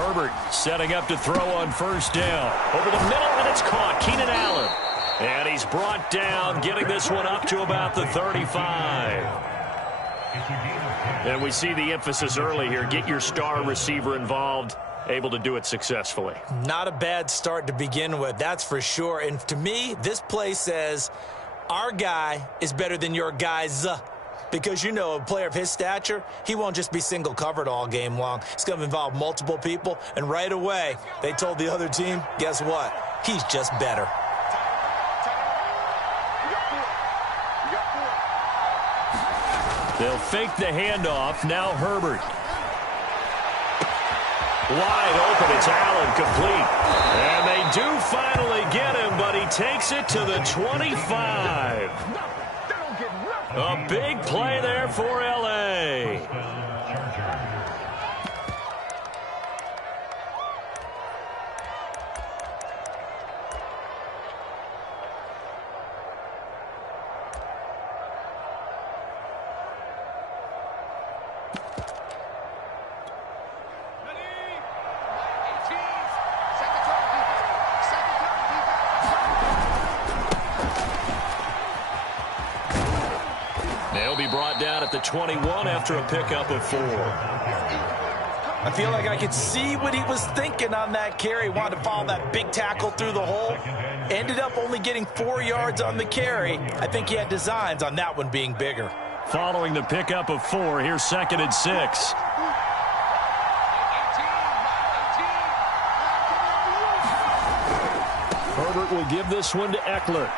Herbert setting up to throw on first down. Over the middle, and it's caught. Keenan Allen. And he's brought down, getting this one up to about the 35. And we see the emphasis early here. Get your star receiver involved. Able to do it successfully. Not a bad start to begin with, that's for sure. And to me, this play says our guy is better than your guys. Because, you know, a player of his stature, he won't just be single covered all game long. It's going to involve multiple people. And right away, they told the other team, guess what? He's just better. They'll fake the handoff. Now Herbert. Wide open. It's Allen, complete. And they do finally get him, but he takes it to the 25. A big play there for L.A. They'll be brought down at the 21 after a pickup of 4. I feel like I could see what he was thinking on that carry. Wanted to follow that big tackle through the hole. Ended up only getting 4 yards on the carry. I think he had designs on that one being bigger. Following the pickup of 4, here's 2nd and 6. Herbert will give this one to Eckler.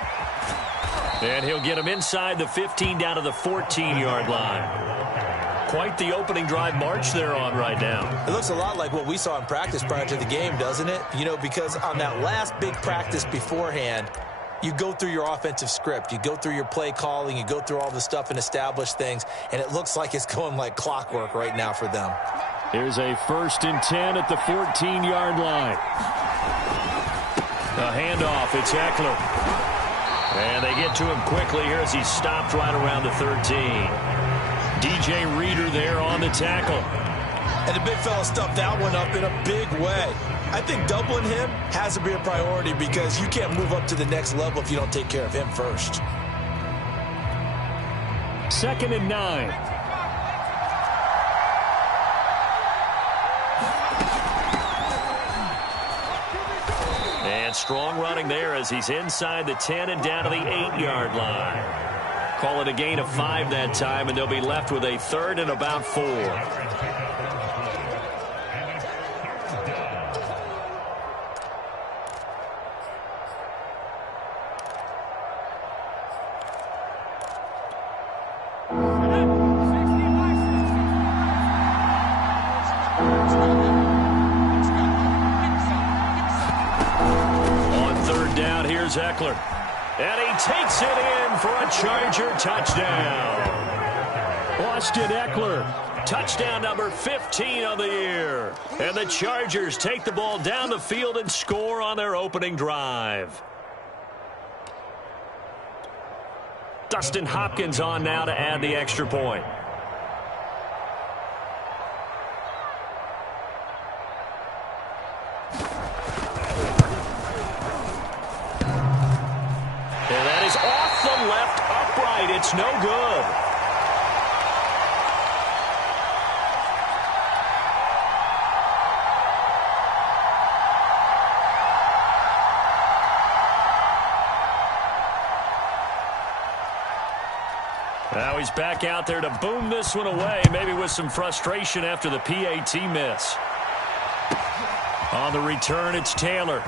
And he'll get him inside the 15 down to the 14-yard line. Quite the opening drive march they're on right now. It looks a lot like what we saw in practice prior to the game, doesn't it? You know, because on that last big practice beforehand, you go through your offensive script. You go through your play calling. You go through all the stuff and establish things. And it looks like it's going like clockwork right now for them. Here's a 1st and 10 at the 14-yard line. A handoff. It's Eckler. And they get to him quickly here as he's stopped right around the 13. DJ Reader there on the tackle. And the big fella stuffed that one up in a big way. I think doubling him has to be a priority because you can't move up to the next level if you don't take care of him first. 2nd and 9. And strong running there as he's inside the 10 and down to the 8-yard line. Call it a gain of 5 that time, and they'll be left with a 3rd and about 4. Eckler. And he takes it in for a Charger touchdown. Austin Eckler, touchdown number 15 on the year. And the Chargers take the ball down the field and score on their opening drive. Dustin Hopkins on now to add the extra point. It's no good. Now he's back out there to boom this one away, maybe with some frustration after the PAT miss. On the return, it's Taylor.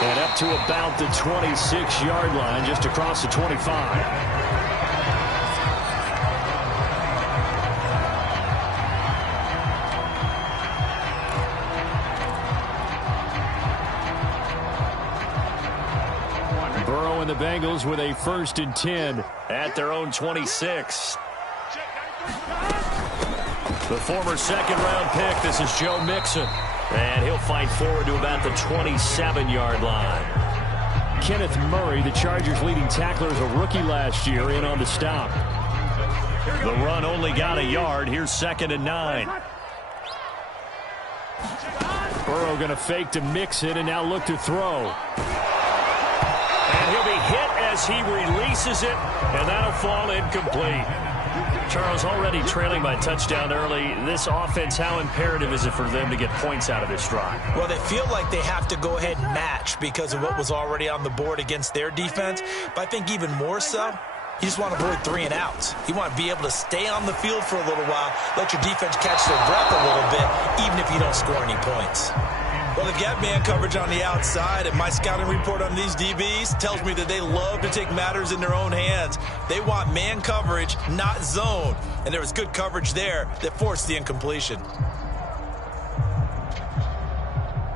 And up to about the 26-yard line, just across the 25. Burrow and the Bengals with a 1st and 10 at their own 26. The former 2nd-round pick, this is Joe Mixon. And he'll fight forward to about the 27-yard line. Kenneth Murray, the Chargers' leading tackler, as a rookie last year, in on the stop. The run only got a yard. Here's 2nd and 9. Burrow going to fake to mix it and now look to throw. And he'll be hit as he releases it, and that'll fall incomplete. Charles, already trailing by touchdown early. This offense, how imperative is it for them to get points out of this drive? Well, they feel like they have to go ahead and match because of what was already on the board against their defense. But I think even more so, you just want to avoid 3 and outs. You want to be able to stay on the field for a little while, let your defense catch their breath a little bit, even if you don't score any points. Well, they've got man coverage on the outside, and my scouting report on these DBs tells me that they love to take matters in their own hands. They want man coverage, not zone. And there was good coverage there that forced the incompletion.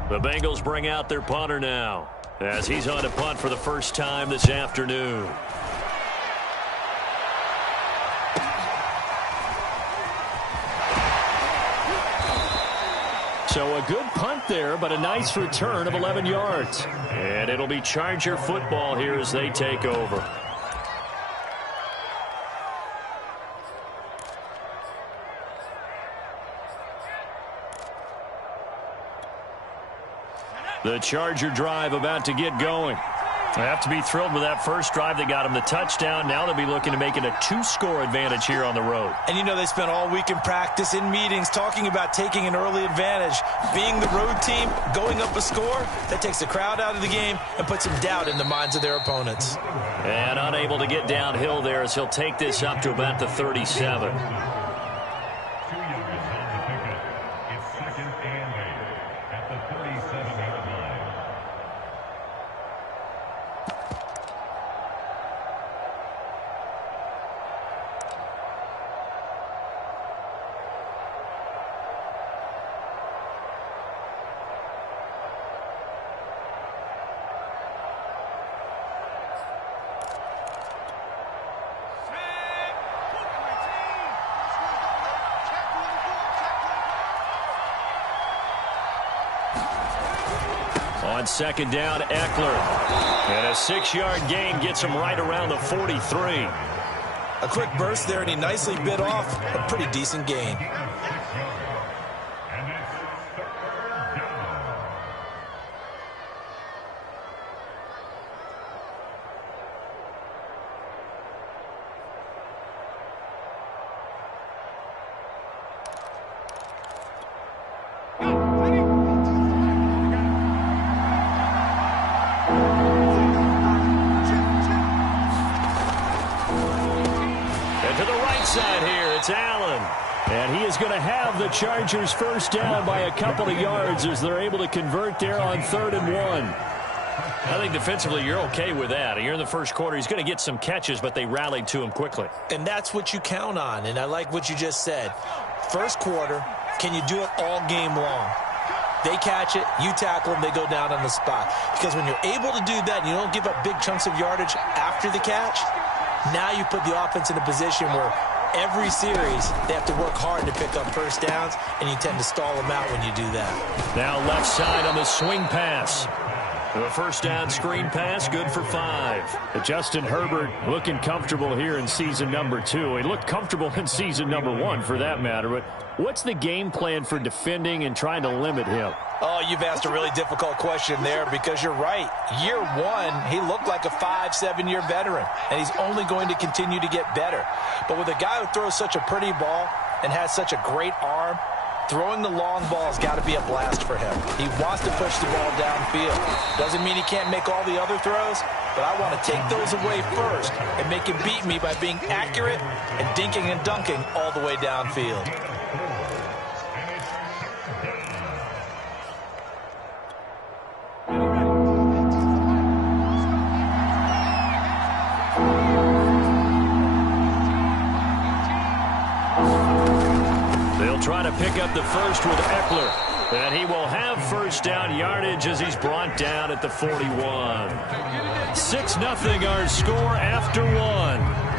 The Bengals bring out their punter now, as he's on to punt for the first time this afternoon. So a good punt there, but a nice return of 11 yards. And it'll be Charger football here as they take over. The Charger drive about to get going. They have to be thrilled with that first drive. They got him the touchdown. Now they'll be looking to make it a 2-score advantage here on the road. And you know they spent all week in practice, in meetings, talking about taking an early advantage. Being the road team, going up a score, that takes the crowd out of the game and puts some doubt in the minds of their opponents. And unable to get downhill there as he'll take this up to about the 37. On second down, Eckler. And a 6-yard gain gets him right around the 43. A quick burst there, and he nicely bit off a pretty decent gain. And he is going to have the Chargers first down by a couple of yards as they're able to convert there on 3rd and 1. I think defensively you're okay with that. You're in the first quarter. He's going to get some catches, but they rallied to him quickly. And that's what you count on, and I like what you just said. First quarter, can you do it all game long? They catch it, you tackle them, they go down on the spot. Because when you're able to do that and you don't give up big chunks of yardage after the catch, now you put the offense in a position where every series, they have to work hard to pick up first downs, and you tend to stall them out when you do that. Now left side on the swing pass. The first down screen pass, good for 5. Justin Herbert looking comfortable here in season number 2. He looked comfortable in season number 1 for that matter. But what's the game plan for defending and trying to limit him? Oh, you've asked a really difficult question there because you're right. Year 1, he looked like a 5-7-year veteran, and he's only going to continue to get better. But with a guy who throws such a pretty ball and has such a great arm, throwing the long ball has got to be a blast for him. He wants to push the ball downfield. Doesn't mean he can't make all the other throws, but I want to take those away first and make him beat me by being accurate and dinking and dunking all the way downfield. Try to pick up the first with Eckler. And he will have first down yardage as he's brought down at the 41. 6-0 our score after 1.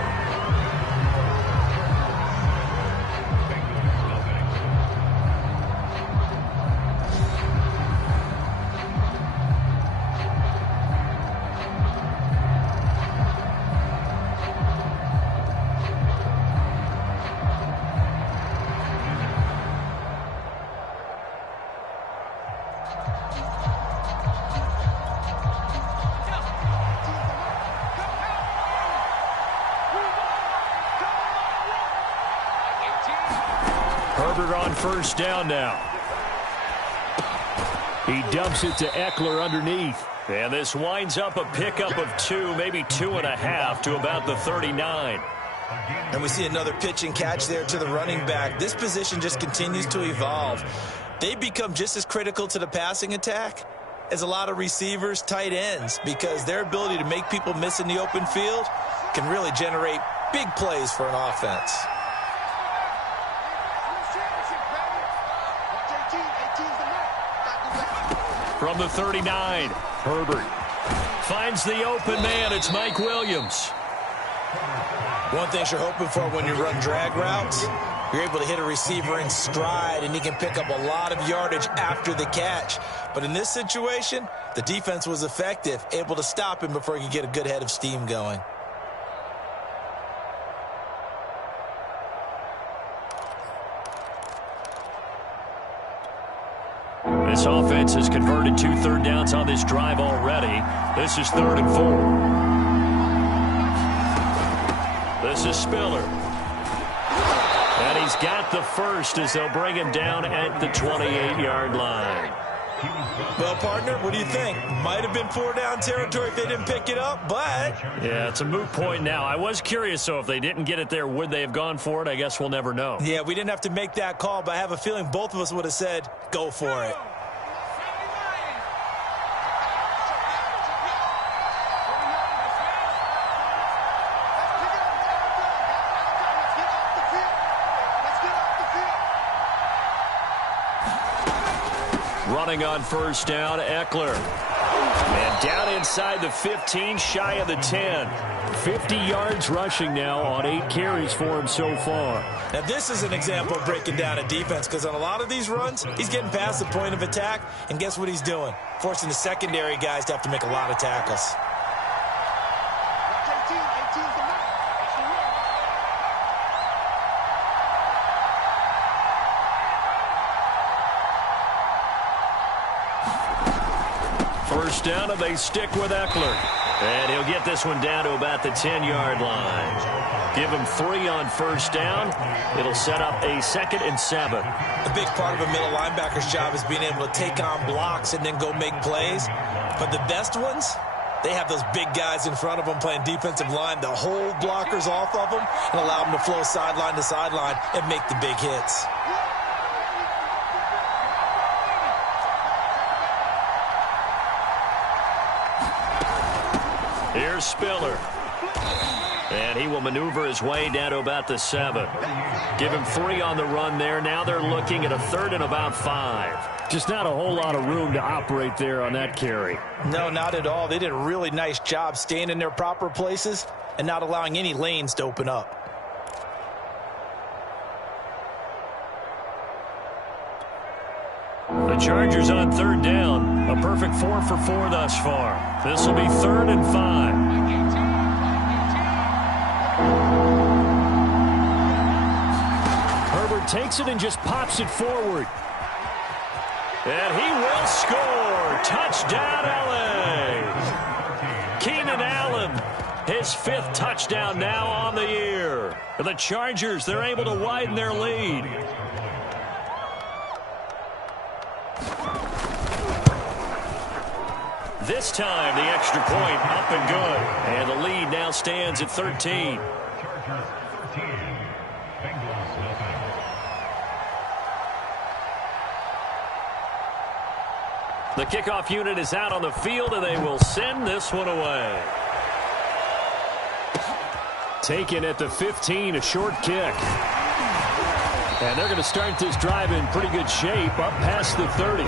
Herbert on first down now. He dumps it to Eckler underneath. And this winds up a pickup of 2, maybe 2.5 to about the 39. And we see another pitch and catch there to the running back. This position just continues to evolve. They become just as critical to the passing attack as a lot of receivers, tight ends, because their ability to make people miss in the open field can really generate big plays for an offense. From the 39, Herbert finds the open man. It's Mike Williams. One thing you're hoping for when you run drag routes, you're able to hit a receiver in stride, and he can pick up a lot of yardage after the catch. But in this situation, the defense was effective, able to stop him before he could get a good head of steam going. This offense has converted 2 third downs on this drive already. This is 3rd and 4. This is Spiller. And he's got the first as they'll bring him down at the 28-yard line. Well, partner, what do you think? Might have been 4-down territory if they didn't pick it up, but... Yeah, it's a moot point now. I was curious, so if they didn't get it there, would they have gone for it? I guess we'll never know. Yeah, we didn't have to make that call, but I have a feeling both of us would have said, go for it. Running on first down, Eckler. And down inside the 15, shy of the 10. 50 yards rushing now on 8 carries for him so far. Now, this is an example of breaking down a defense, because on a lot of these runs, he's getting past the point of attack, and guess what he's doing? Forcing the secondary guys to have to make a lot of tackles. First down, and they stick with Eckler. And he'll get this one down to about the 10-yard line. Give him 3 on first down. It'll set up a 2nd and 7. A big part of a middle linebacker's job is being able to take on blocks and then go make plays. But the best ones, they have those big guys in front of them playing defensive line that hold blockers off of them and allow them to flow sideline to sideline and make the big hits. Here's Spiller. And he will maneuver his way down to about the 7. Give him 3 on the run there. Now they're looking at a 3rd and about 5. Just not a whole lot of room to operate there on that carry. No, not at all. They did a really nice job staying in their proper places and not allowing any lanes to open up. The Chargers on 3rd down. A perfect 4 for 4 thus far. This will be 3rd and 5. Herbert takes it and just pops it forward. And he will score. Touchdown, LA. Keenan Allen, his 5th touchdown now on the year. The Chargers, they're able to widen their lead. This time, the extra point up and good. And the lead now stands at 13. The kickoff unit is out on the field, and they will send this one away. Taken at the 15, a short kick. And they're going to start this drive in pretty good shape, up past the 30.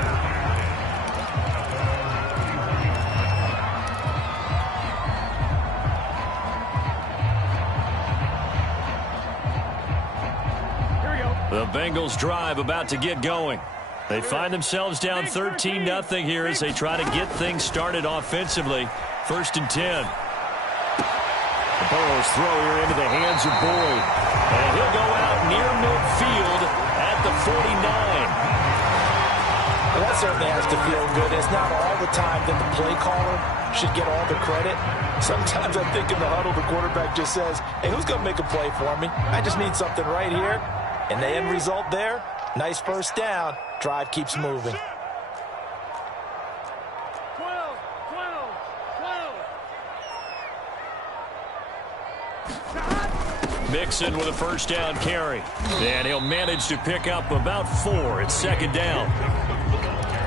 The Bengals drive about to get going. They find themselves down 13-0 here as they try to get things started offensively. 1st and 10. Burrow's throw here into the hands of Boyd. And he'll go out near midfield at the 49. Well, that certainly has to feel good. It's not all the time that the play caller should get all the credit. Sometimes I think in the huddle, the quarterback just says, hey, who's going to make a play for me? I just need something right here. And the end result there, Nice first down. Drive keeps moving. Mixon with a first down carry. And he'll manage to pick up about 4. It's second down.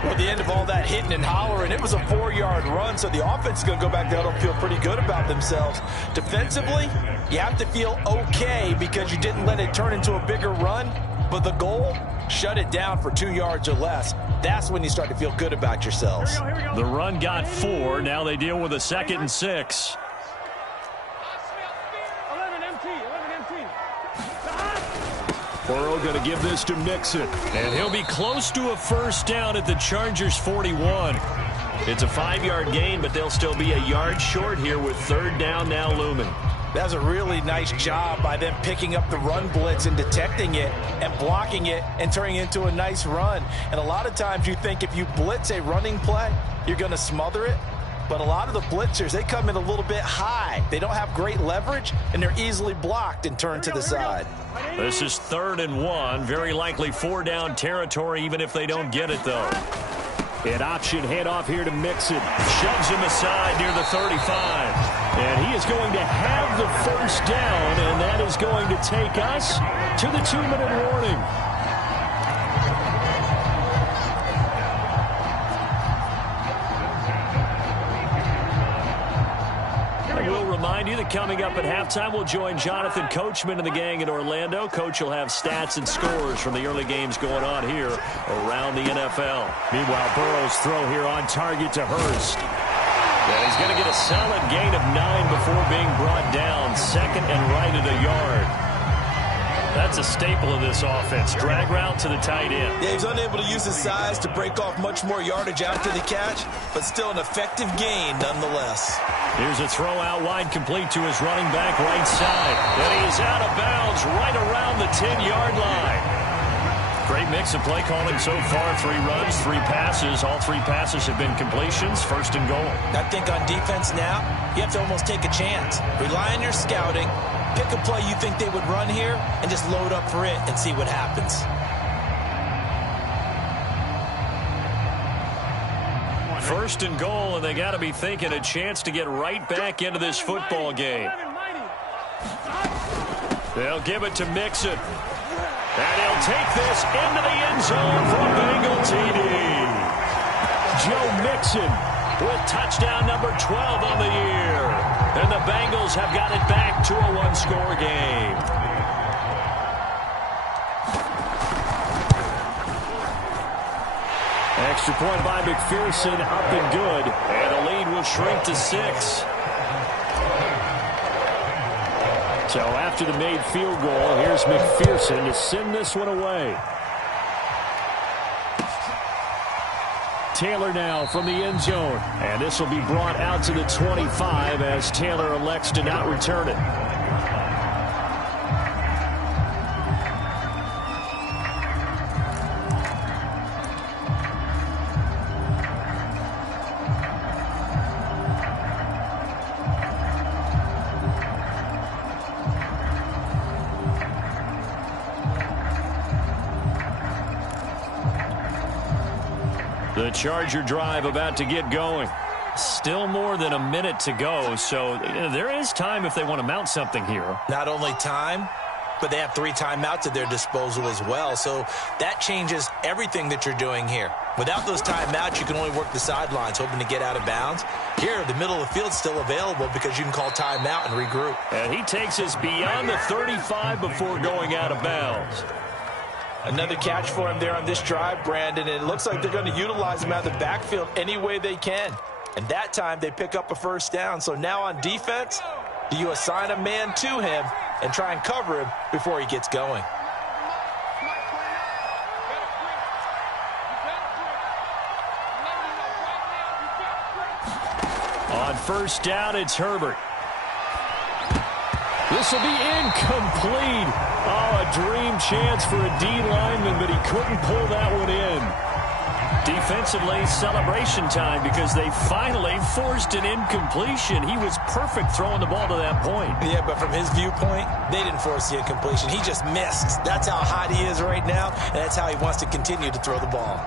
Well, at the end of all that hitting and hollering, it was a 4-yard run, so the offense is going to go back there and feel pretty good about themselves. Defensively, you have to feel okay because you didn't let it turn into a bigger run, but the goal, shut it down for 2 yards or less. That's when you start to feel good about yourselves. Here we go. The run got 4. Now they deal with a 2nd and 6. Burrow going to give this to Mixon. And he'll be close to a first down at the Chargers' 41. It's a 5-yard gain, but they'll still be a yard short here with third down now looming. That was a really nice job by them picking up the run blitz and detecting it and blocking it and turning it into a nice run. And a lot of times you think if you blitz a running play, you're going to smother it. But a lot of the blitzers, they come in a little bit high. They don't have great leverage, and they're easily blocked and turned to the side. This is 3rd and 1. Very likely 4-down territory, even if they don't get it, though. An option handoff here to Mixon. Shoves him aside near the 35. And he is going to have the first down, and that is going to take us to the 2-minute warning. Remind you that coming up at halftime, we'll join Jonathan Coachman and the gang in Orlando. Coach will have stats and scores from the early games going on here around the NFL. Meanwhile, Burrow's throw here on target to Hurst. And he's going to get a solid gain of 9 before being brought down. 2nd and right at a yard. That's a staple of this offense. Drag route to the tight end. Yeah, he's unable to use his size to break off much more yardage after the catch, but still an effective gain nonetheless. Here's a throw out wide, complete to his running back right side. And he's out of bounds right around the 10-yard line. Great mix of play calling so far. 3 runs, 3 passes. All 3 passes have been completions. 1st and goal. I think on defense now, you have to almost take a chance. Rely on your scouting. Pick a play you think they would run here and just load up for it and see what happens. 1st and goal, and they got to be thinking a chance to get right back into this football game. They'll give it to Mixon. And he'll take this into the end zone for a Bengal TD. Joe Mixon with touchdown number 12 on the year. And the Bengals have got it back to a 1-score game. Extra point by McPherson, up and good. And the lead will shrink to 6. So after the made field goal, here's McPherson to send this one away. Taylor now from the end zone. And this will be brought out to the 25 as Taylor elects to not return it. The Charger drive about to get going. Still more than a minute to go, so there is time if they want to mount something here. Not only time, but they have 3 timeouts at their disposal as well, so that changes everything that you're doing here. Without those timeouts, you can only work the sidelines, hoping to get out of bounds. Here, the middle of the field's still available because you can call timeout and regroup. And he takes us beyond the 35 before going out of bounds. Another catch for him there on this drive, Brandon, and it looks like they're going to utilize him out of the backfield any way they can. And that time they pick up a first down. So now on defense, do you assign a man to him and try and cover him before he gets going? On first down, it's Herbert. This will be incomplete. Oh, a dream chance for a D lineman, but he couldn't pull that one in. Defensively, celebration time because they finally forced an incompletion. He was perfect throwing the ball to that point. Yeah, but from his viewpoint, they didn't force the incompletion. He just missed. That's how hot he is right now, and that's how he wants to continue to throw the ball.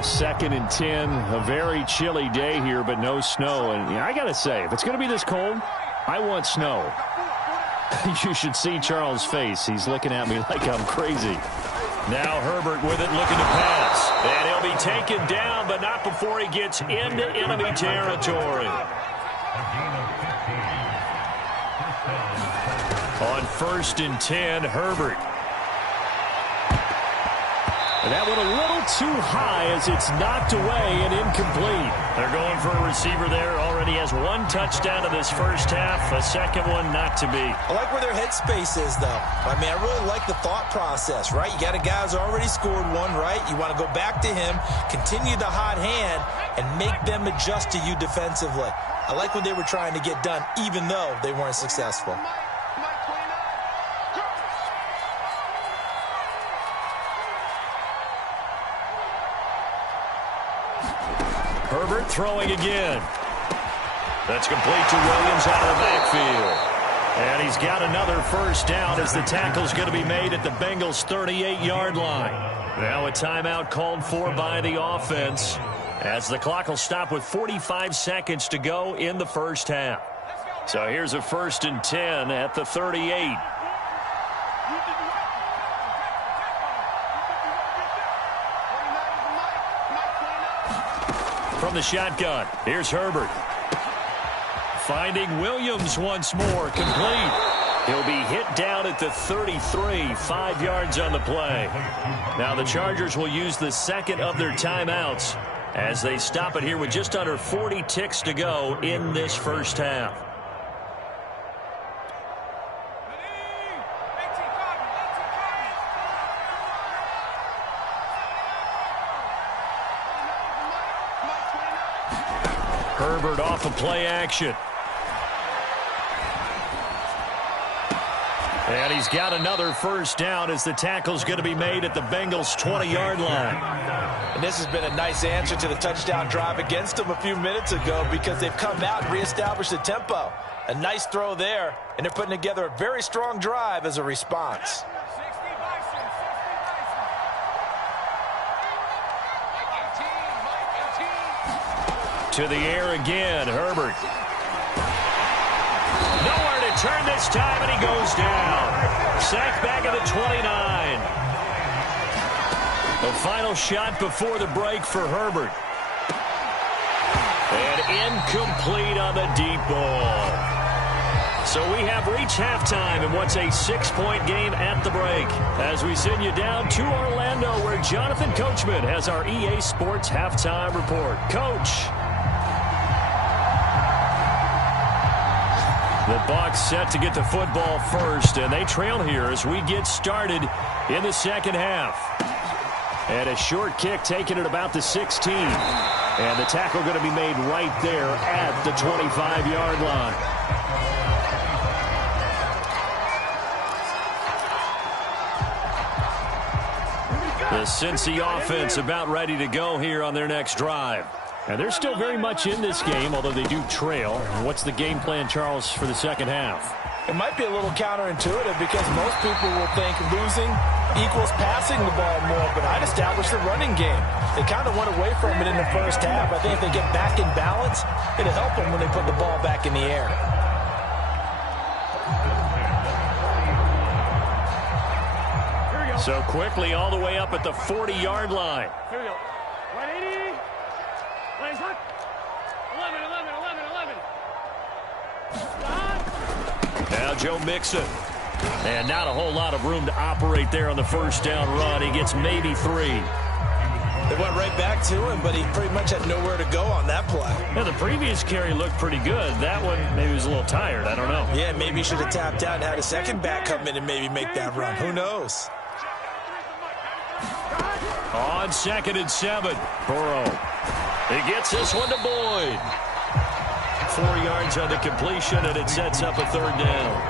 2nd and 10, a very chilly day here, but no snow. And I got to say, if it's going to be this cold, I want snow. You should see Charles' face. He's looking at me like I'm crazy. Now Herbert with it, looking to pass. And he'll be taken down, but not before he gets into enemy territory. On 1st and 10, Herbert. And that one a little too high as it's knocked away and incomplete. They're going for a receiver there. Already has 1 touchdown in this first half. A second one not to be. I like where their headspace is, though. I mean, I really like the thought process, right? You got a guy who's already scored one, right? You want to go back to him, continue the hot hand, and make them adjust to you defensively. I like what they were trying to get done, even though they weren't successful. Herbert throwing again. That's complete to Williams out of the backfield. And he's got another first down as the tackle's going to be made at the Bengals' 38-yard line. Now a timeout called for by the offense as the clock will stop with 45 seconds to go in the first half. So here's a 1st and 10 at the 38. From the shotgun, here's Herbert. Finding Williams once more, complete. He'll be hit down at the 33, 5 yards on the play. Now the Chargers will use the second of their timeouts as they stop it here with just under 40 ticks to go in this first half. Herbert off of play action. And he's got another first down as the tackle's going to be made at the Bengals' 20-yard line. And this has been a nice answer to the touchdown drive against them a few minutes ago because they've come out and reestablished the tempo. A nice throw there, and they're putting together a very strong drive as a response. To the air again, Herbert. Nowhere to turn this time, and he goes down. Sacked back at the 29. The final shot before the break for Herbert. And incomplete on the deep ball. So we have reached halftime in what's a 6-point game at the break. As we send you down to Orlando, where Jonathan Coachman has our EA Sports halftime report. Coach. The Bucs set to get the football first, and they trail here as we get started in the second half. And a short kick taken at about the 16. And the tackle going to be made right there at the 25-yard line. The Cincy offense about ready to go here on their next drive. And they're still very much in this game, although they do trail. What's the game plan, Charles, for the second half? It might be a little counterintuitive because most people will think losing equals passing the ball more, but I'd establish the running game. They kind of went away from it in the first half. I think if they get back in balance, it'll help them when they put the ball back in the air. So quickly all the way up at the 40-yard line. Here we go. 180. Plays hot. 11. Now Joe Mixon. And not a whole lot of room to operate there on the first down run. He gets maybe 3. They went right back to him, but he pretty much had nowhere to go on that play. Now, the previous carry looked pretty good. That one, maybe he was a little tired. I don't know. Yeah, maybe he should have tapped out and had a second back come in and maybe make that run. Who knows? On 2nd and 7, Burrow. He gets this one to Boyd. 4 yards on the completion, and it sets up a third down.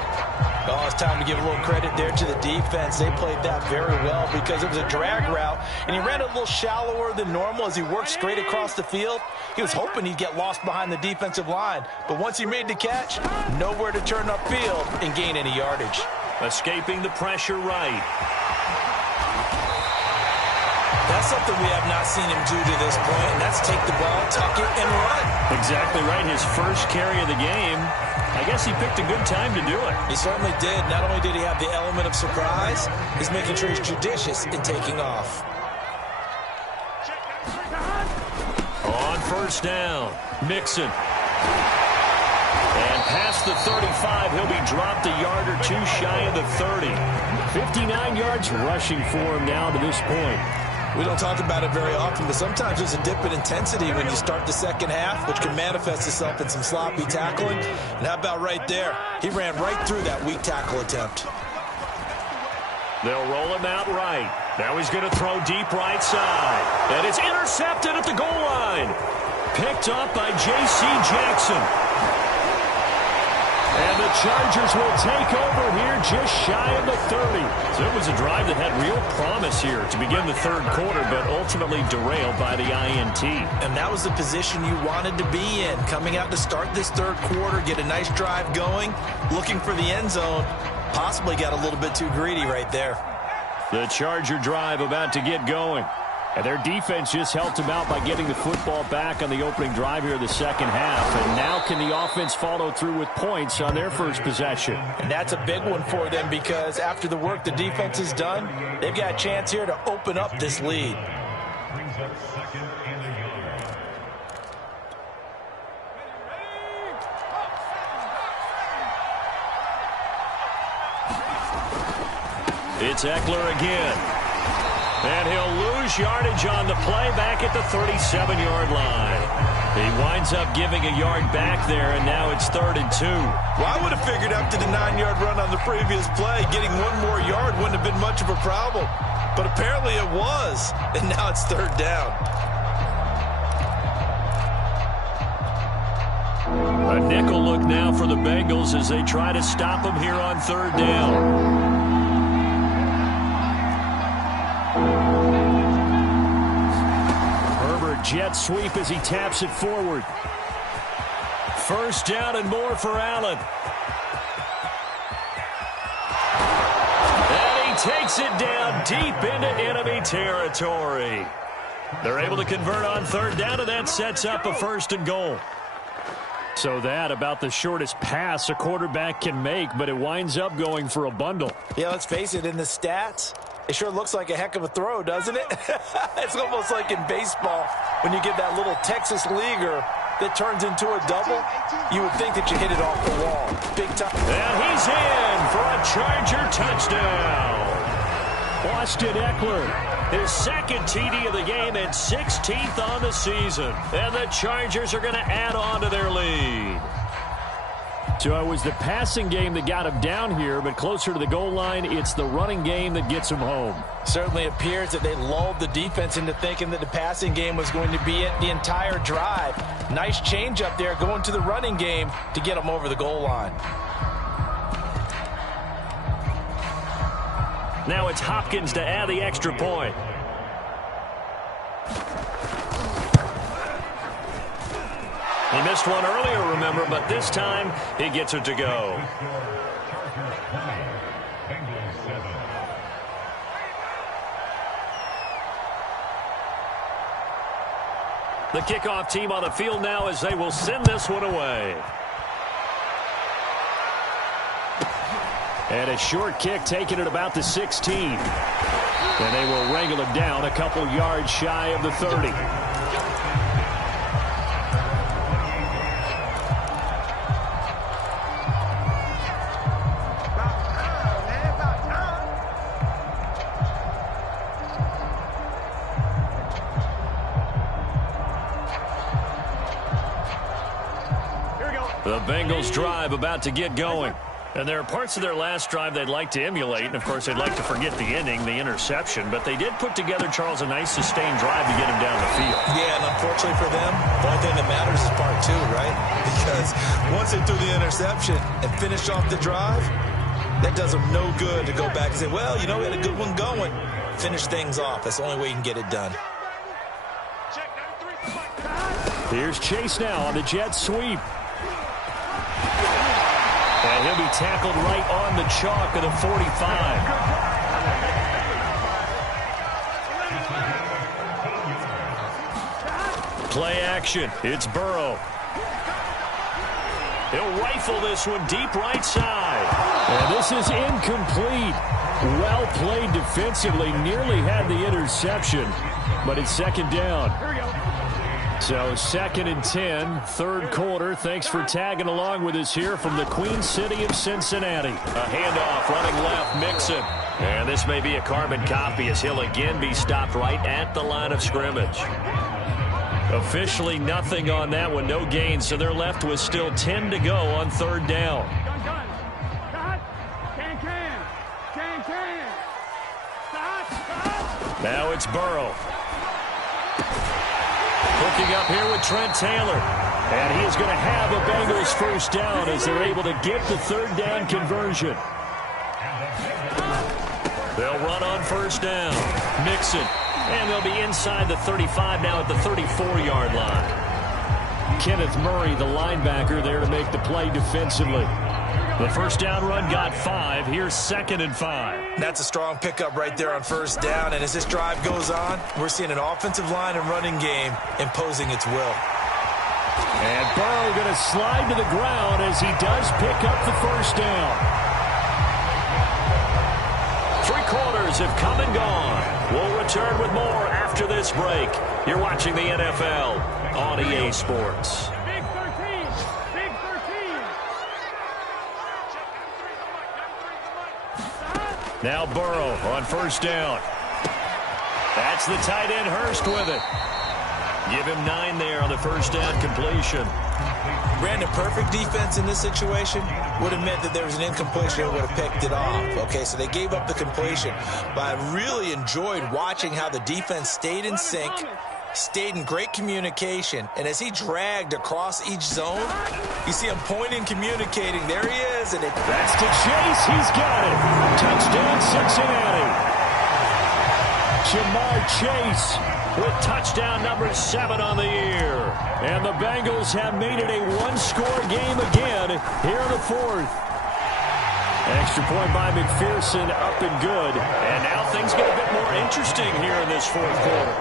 Oh, it's time to give a little credit there to the defense. They played that very well because it was a drag route, and he ran a little shallower than normal as he worked straight across the field. He was hoping he'd get lost behind the defensive line, but once he made the catch, nowhere to turn upfield and gain any yardage. Escaping the pressure right. That's something we have not seen him do to this point, and that's take the ball, tuck it, and run. Exactly right. His first carry of the game. I guess he picked a good time to do it. He certainly did. Not only did he have the element of surprise, he's making sure he's judicious in taking off. On first down, Mixon. And past the 35, he'll be dropped a yard or two shy of the 30. 59 yards rushing for him now to this point. We don't talk about it very often, but sometimes there's a dip in intensity when you start the second half, which can manifest itself in some sloppy tackling. And how about right there? He ran right through that weak tackle attempt. They'll roll him out right. Now he's going to throw deep right side. And it's intercepted at the goal line. Picked up by J.C. Jackson. And the Chargers will take over here just shy of the 30. So it was a drive that had real promise here to begin the third quarter, but ultimately derailed by the INT. And that was the position you wanted to be in. Coming out to start this third quarter, get a nice drive going, looking for the end zone. Possibly got a little bit too greedy right there. The Charger drive about to get going. And their defense just helped them out by getting the football back on the opening drive here of the second half. And now can the offense follow through with points on their first possession? And that's a big one for them because after the work the defense has done, they've got a chance here to open up this lead. It's Eckler again. And he'll lose yardage on the play back at the 37-yard line. He winds up giving a yard back there, and now it's 3rd and 2. Well, I would have figured after the 9-yard run on the previous play, getting one more yard wouldn't have been much of a problem. But apparently it was, and now it's 3rd down. A nickel look now for the Bengals as they try to stop him here on 3rd down. Herbert jet sweep as he taps it forward. First down and more for Allen. And he takes it down deep into enemy territory. They're able to convert on 3rd down, and that sets up a 1st and goal. So that about the shortest pass a quarterback can make, but it winds up going for a bundle. Yeah, let's face it, in the stats, it sure looks like a heck of a throw, doesn't it? It's almost like in baseball when you get that little Texas leaguer that turns into a double. You would think that you hit it off the wall. Big time. And he's in for a Charger touchdown. Austin Eckler, his 2nd TD of the game and 16th on the season. And the Chargers are going to add on to their lead. So it was the passing game that got him down here, but closer to the goal line, it's the running game that gets him home. Certainly appears that they lulled the defense into thinking that the passing game was going to be it the entire drive. Nice change up there going to the running game to get them over the goal line. Now it's Hopkins to add the extra point. He missed one earlier, remember, but this time he gets it to go. The kickoff team on the field now as they will send this one away. And a short kick taken at about the 16. And they will wrangle it down a couple yards shy of the 30. The Bengals drive about to get going. And there are parts of their last drive they'd like to emulate. And, of course, they'd like to forget the ending, the interception. But they did put together, Charles, a nice sustained drive to get him down the field. Yeah, and unfortunately for them, the only thing that matters is part 2, right? Because once they threw the interception and finished off the drive, That does him no good to go back and say, well, you know, we had a good one going. Finish things off. That's the only way you can get it done. Here's Chase now on the jet sweep. And he'll be tackled right on the chalk of the 45. Play action. It's Burrow. He'll rifle this one deep right side. And this is incomplete. Well played defensively. Nearly had the interception, but it's second down. So 2nd and 10, third quarter. Thanks for tagging along with us here from the Queen City of Cincinnati. A handoff running left, Mixon. And this may be a carbon copy as he'll again be stopped right at the line of scrimmage. Officially nothing on that one, no gain, so they're left with still 10 to go on third down. Now it's Burrow. Hooking up here with Trent Taylor. And he is going to have a Bengals first down as they're able to get the third down conversion. They'll run on first down. Mixon. And they'll be inside the 35 now at the 34-yard line. Kenneth Murray, the linebacker, there to make the play defensively. The first down run got 5. Here's 2nd and 5. That's a strong pickup right there on first down. And as this drive goes on, we're seeing an offensive line and running game imposing its will. And Burrow going to slide to the ground as he does pick up the first down. 3 quarters have come and gone. We'll return with more after this break. You're watching the NFL on EA Sports. Big 13. Big 13. Now Burrow on first down. That's the tight end Hurst with it. Give him 9 there on the first down completion. Brandon, perfect defense in this situation would have meant that there was an incompletion and would have picked it off. Okay, so they gave up the completion. But I really enjoyed watching how the defense stayed in sync, stayed in great communication, and as he dragged across each zone, you see him pointing, communicating. There he is. And that's to Chase. He's got it. Touchdown, Cincinnati. Jamar Chase with touchdown number 7 on the year. And the Bengals have made it a one-score game again here in the 4th. Extra point by McPherson, up and good. And now things get a bit more interesting here in this 4th quarter.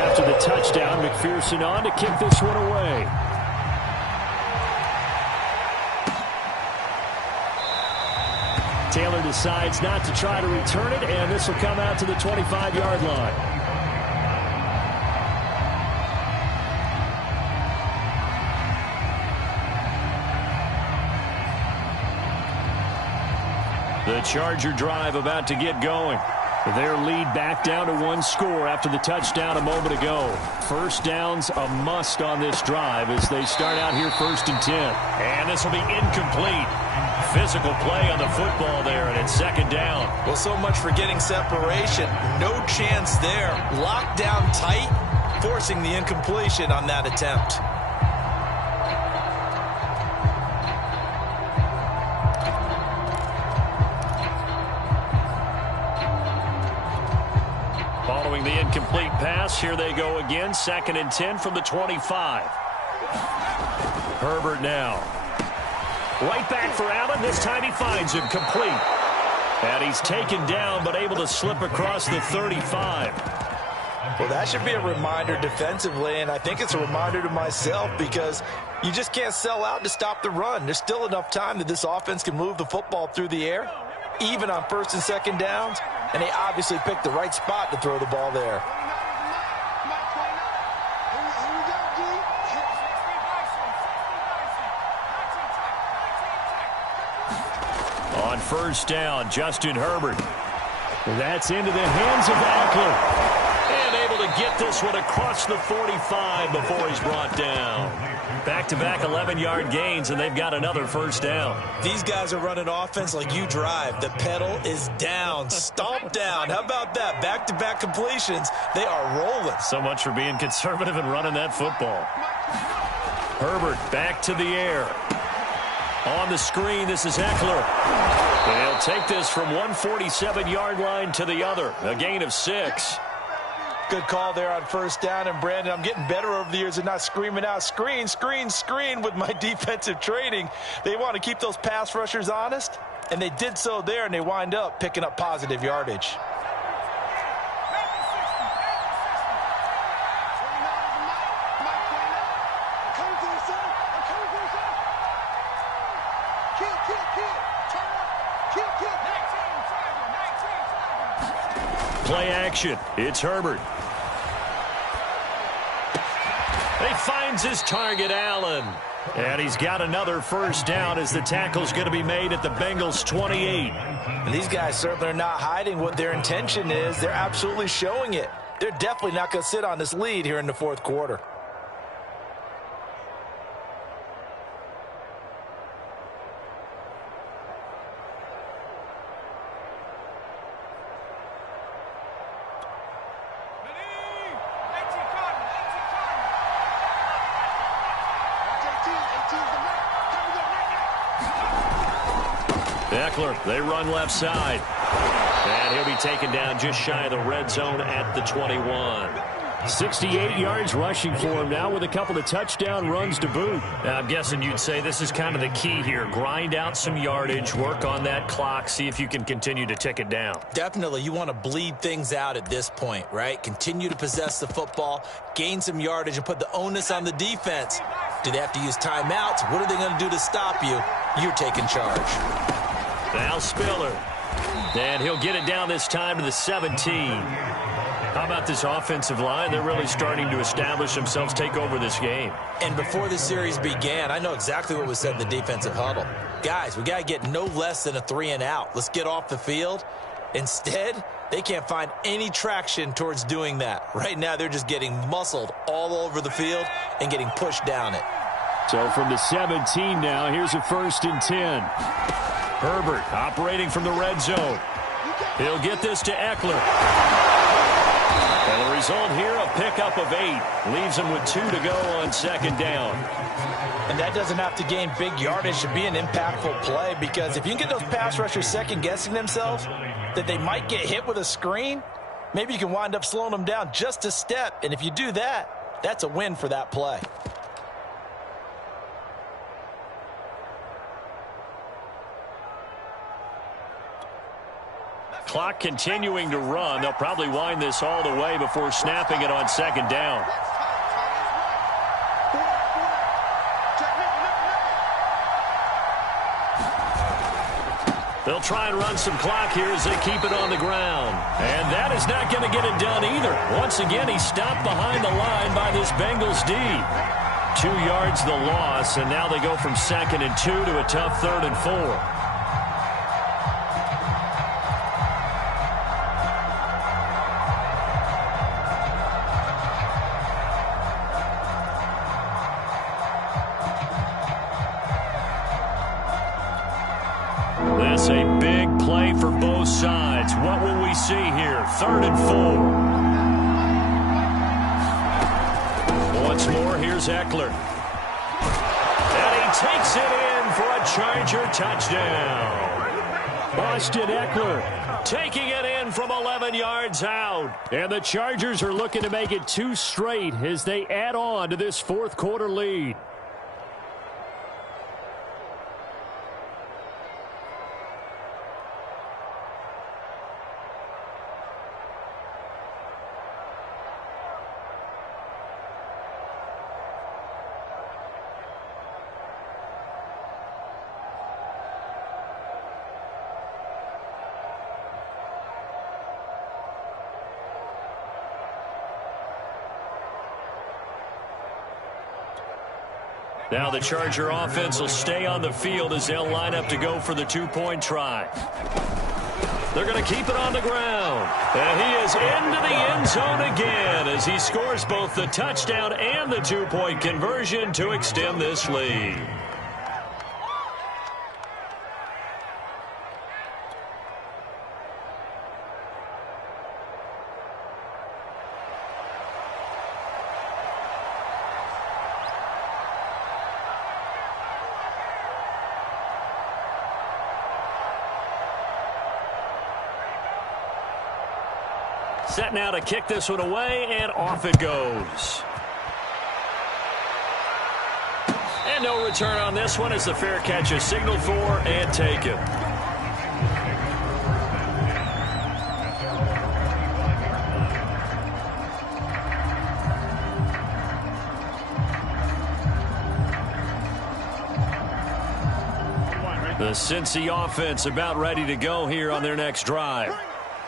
After the touchdown, McPherson on to kick this one away. Taylor decides not to try to return it, and this will come out to the 25-yard line. The Charger drive about to get going. Their lead back down to 1 score after the touchdown a moment ago. First down's a must on this drive as they start out here 1st and 10. And this will be incomplete. Physical play on the football there, and it's 2nd down. Well, so much for getting separation. No chance there. Locked down tight, forcing the incompletion on that attempt. Following the incomplete pass, here they go again. 2nd and 10 from the 25. Herbert now. Right back for Allen. This time he finds him complete. And he's taken down but able to slip across the 35. Well, that should be a reminder defensively, and I think it's a reminder to myself because you just can't sell out to stop the run. There's still enough time that this offense can move the football through the air, even on 1st and 2nd downs, and they obviously picked the right spot to throw the ball there. On first down, Justin Herbert. That's into the hands of Eckler. And able to get this one across the 45 before he's brought down. Back-to-back 11-yard gains, and they've got another first down. These guys are running offense like you drive. The pedal is down, stomped down. How about that? Back-to-back completions. They are rolling. So much for being conservative and running that football. Herbert back to the air. On the screen, this is Eckler. They'll take this from one 47-yard line to the other. A gain of 6. Good call there on first down. And, Brandon, I'm getting better over the years and not screaming out, screen, screen, screen with my defensive training. They want to keep those pass rushers honest, and they did so there, and they wind up picking up positive yardage. Play action. It's Herbert. He finds his target, Allen. And he's got another first down as the tackle's going to be made at the Bengals' 28. And these guys certainly are not hiding what their intention is. They're absolutely showing it. They're definitely not going to sit on this lead here in the fourth quarter. Eckler, they run left side. And he'll be taken down just shy of the red zone at the 21. 68 yards rushing for him now with a couple of touchdown runs to boot. I'm guessing you'd say this is kind of the key here. Grind out some yardage, work on that clock, see if you can continue to tick it down. Definitely, you want to bleed things out at this point, right? Continue to possess the football, gain some yardage, and put the onus on the defense. Do they have to use timeouts? What are they going to do to stop you? You're taking charge. Now Spiller. And he'll get it down this time to the 17. How about this offensive line? They're really starting to establish themselves, take over this game. And before the series began, I know exactly what was said in the defensive huddle. Guys, we got to get no less than a 3-and-out. Let's get off the field. Instead, they can't find any traction towards doing that. Right now, they're just getting muscled all over the field and getting pushed down it. So from the 17 now, here's a 1st and 10. Herbert operating from the red zone. He'll get this to Eckler. And the result here, a pickup of 8. Leaves him with 2 to go on 2nd down. And that doesn't have to gain big yardage to be an impactful play, because if you can get those pass rushers second-guessing themselves that they might get hit with a screen, maybe you can wind up slowing them down just a step. And if you do that, that's a win for that play. Clock continuing to run. They'll probably wind this all the way before snapping it on 2nd down. They'll try and run some clock here as they keep it on the ground. And that is not going to get it done either. Once again, he's stopped behind the line by this Bengals D. 2 yards the loss, and now they go from 2nd and 2 to a tough 3rd and 4. That's a big play for both sides. What will we see here? 3rd and 4. Once more, here's Eckler. And he takes it in for a Charger touchdown. Austin Eckler taking it in from 11 yards out. And the Chargers are looking to make it 2 straight as they add on to this fourth quarter lead. Now the Charger offense will stay on the field as they'll line up to go for the 2-point try. They're going to keep it on the ground. And he is into the end zone again as he scores both the touchdown and the 2-point conversion to extend this lead. Set now to kick this one away, and off it goes. And no return on this one as the fair catch is signaled for and taken. The Cincy offense about ready to go here on their next drive.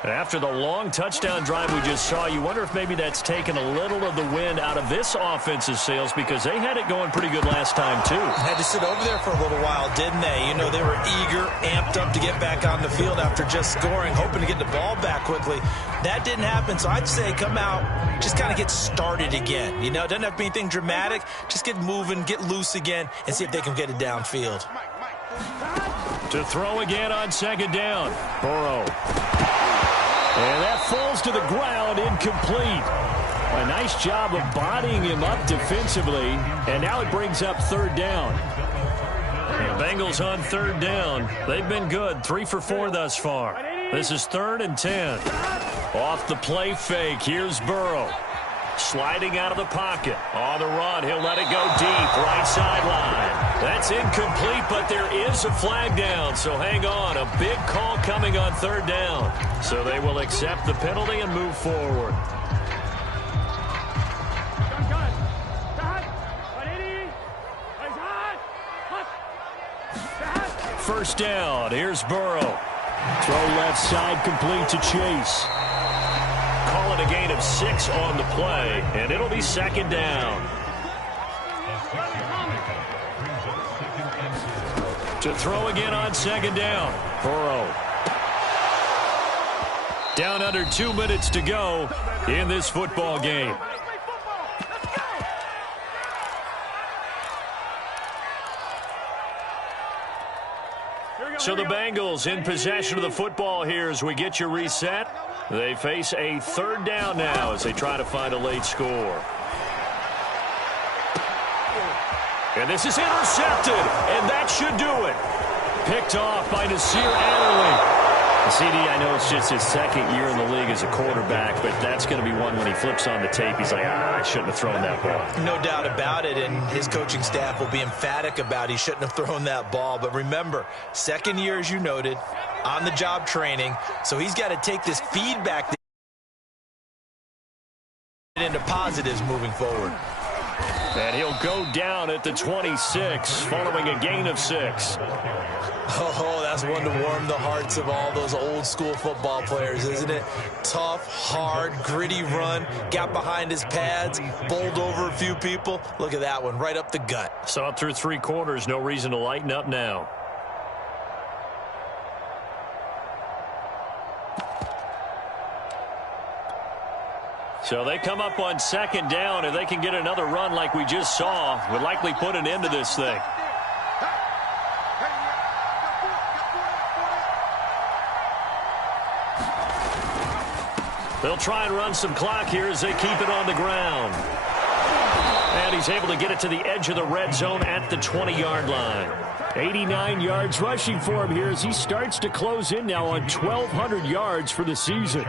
After the long touchdown drive we just saw, you wonder if maybe that's taken a little of the wind out of this offense's sails because they had it going pretty good last time, too. Had to sit over there for a little while, didn't they? You know, they were eager, amped up to get back on the field after just scoring, hoping to get the ball back quickly. That didn't happen, so I'd say come out, just kind of get started again. You know, it doesn't have to be anything dramatic. Just get moving, get loose again, and see if they can get it downfield. To throw again on second down. Burrow. And that falls to the ground, incomplete. A nice job of bodying him up defensively, and now it brings up third down. The Bengals on third down. They've been good, 3 for 4 thus far. This is 3rd and 10. Off the play fake, here's Burrow. Sliding out of the pocket. On the run, he'll let it go deep, right sideline. That's incomplete, but there is a flag down, so hang on. A big call coming on third down. So they will accept the penalty and move forward. First down, here's Burrow. Throw left side, complete to Chase. Call it a gain of 6 on the play, and it'll be second down. To throw again on second down. Burrow. Down under 2 minutes to go in this football game. So the Bengals in possession of the football here as we get you reset. They face a third down now as they try to find a late score. And this is intercepted, and that should do it. Picked off by Nasir Adderley. CD, I know it's just his second year in the league as a quarterback, but that's going to be one when he flips on the tape. He's like, I shouldn't have thrown that ball. No doubt about it, and his coaching staff will be emphatic about he shouldn't have thrown that ball. But remember, second year, as you noted, on-the-job training, so he's got to take this feedback into positives moving forward. And he'll go down at the 26 following a gain of 6. Oh, that's one to warm the hearts of all those old school football players, isn't it? Tough, hard, gritty run, got behind his pads, bowled over a few people. Look at that one, right up the gut. Saw it through 3 quarters, no reason to lighten up now. So they come up on second down, and they can get another run like we just saw. Would likely put an end to this thing. They'll try and run some clock here as they keep it on the ground. And he's able to get it to the edge of the red zone at the 20-yard line. 89 yards rushing for him here as he starts to close in now on 1,200 yards for the season.